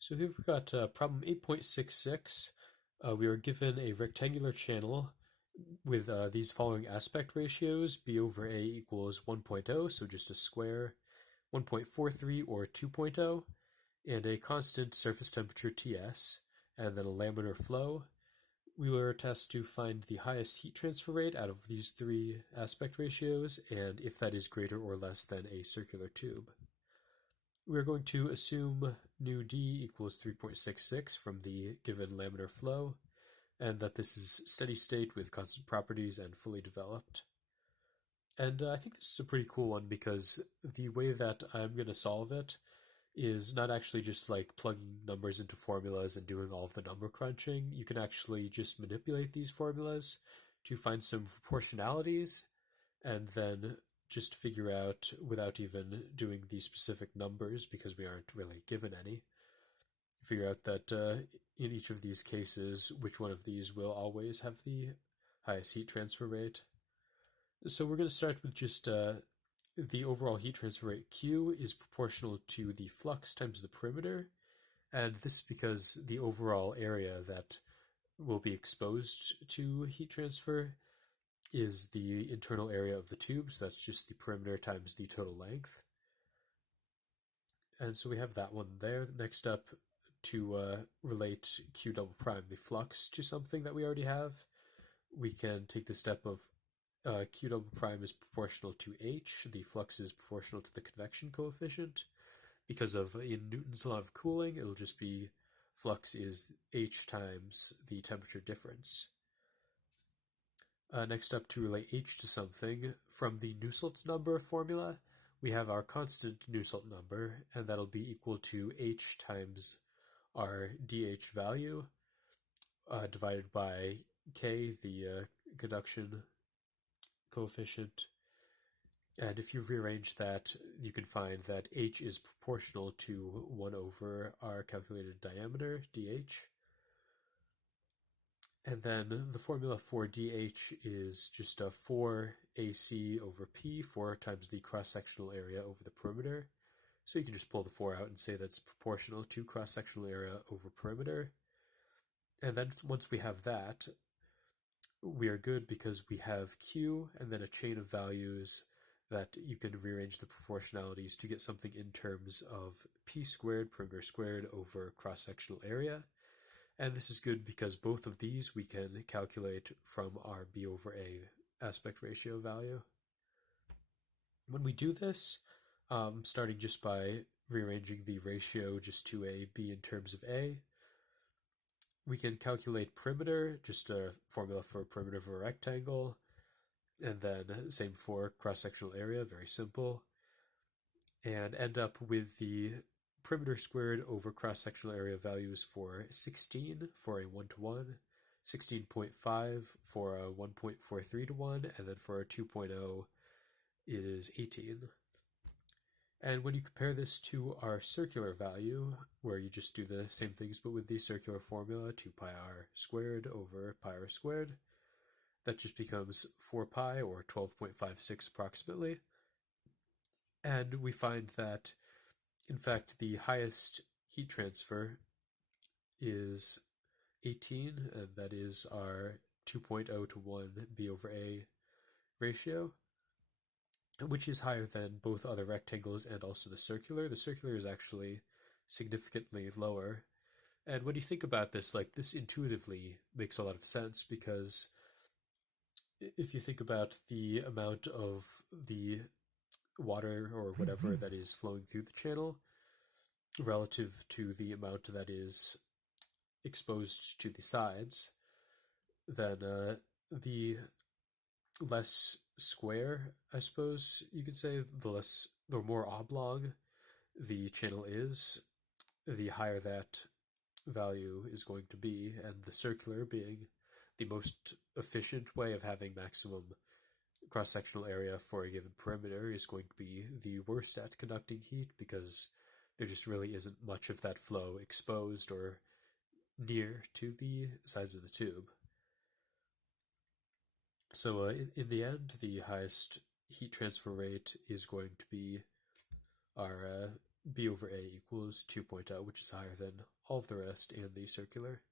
So here we've got problem 8.66. We are given a rectangular channel with these following aspect ratios: b over a equals 1.0, so just a square, 1.43 or 2.0, and a constant surface temperature Ts, and then a laminar flow. We were tasked to find the highest heat transfer rate out of these three aspect ratios, and if that is greater or less than a circular tube. We're going to assume nu d equals 3.66 from the given laminar flow, and that this is steady state with constant properties and fully developed. And I think this is a pretty cool one because the way that I'm going to solve it is not actually just like plugging numbers into formulas and doing all of the number crunching. You can actually just manipulate these formulas to find some proportionalities and then just figure out, without even doing the specific numbers because we aren't really given any, figure out that in each of these cases, which one of these will always have the highest heat transfer rate. So we're going to start with just the overall heat transfer rate Q is proportional to the flux times the perimeter, and this is because the overall area that will be exposed to heat transfer is the internal area of the tube, so that's just the perimeter times the total length. And so we have that one there. Next up, to relate Q double prime, the flux, to something that we already have, we can take the step of Q double prime is proportional to H, the flux is proportional to the convection coefficient. Because of in Newton's law of cooling, it'll just be flux is H times the temperature difference. Next up, to relate H to something, from the Nusselt number formula, we have our constant Nusselt number, and that'll be equal to H times our dH value, divided by K, the conduction coefficient. And if you rearrange that, you can find that H is proportional to 1 over our calculated diameter, dH. And then the formula for dH is just a 4 AC over P, 4 times the cross-sectional area over the perimeter. So you can just pull the 4 out and say that's proportional to cross-sectional area over perimeter. And then once we have that, we are good because we have Q and then a chain of values that you can rearrange the proportionalities to get something in terms of P squared, perimeter squared, over cross-sectional area. And this is good because both of these we can calculate from our B over A aspect ratio value. When we do this, starting just by rearranging the ratio just to a B in terms of A, we can calculate perimeter, just a formula for perimeter of a rectangle, and then same for cross-sectional area, very simple, and end up with the perimeter squared over cross-sectional area values for 16 for a 1-to-1, 16.5 for a 1.43 to 1, and then for a 2.0 it is 18. And when you compare this to our circular value, where you just do the same things but with the circular formula, 2 pi r squared over pi r squared, that just becomes 4 pi, or 12.56 approximately. And we find that, in fact, the highest heat transfer is 18, and that is our 2.0 to 1 B over A ratio, which is higher than both other rectangles and also the circular. The circular is actually significantly lower. And when you think about this, like, this intuitively makes a lot of sense, because if you think about the amount of the water or whatever that is flowing through the channel relative to the amount that is exposed to the sides, then the less square, I suppose you could say, the more oblong the channel is, the higher that value is going to be, and the circular, being the most efficient way of having maximum cross-sectional area for a given perimeter, is going to be the worst at conducting heat, because there just really isn't much of that flow exposed or near to the sides of the tube. So in the end, the highest heat transfer rate is going to be our b over a equals 2.0, which is higher than all of the rest and the circular.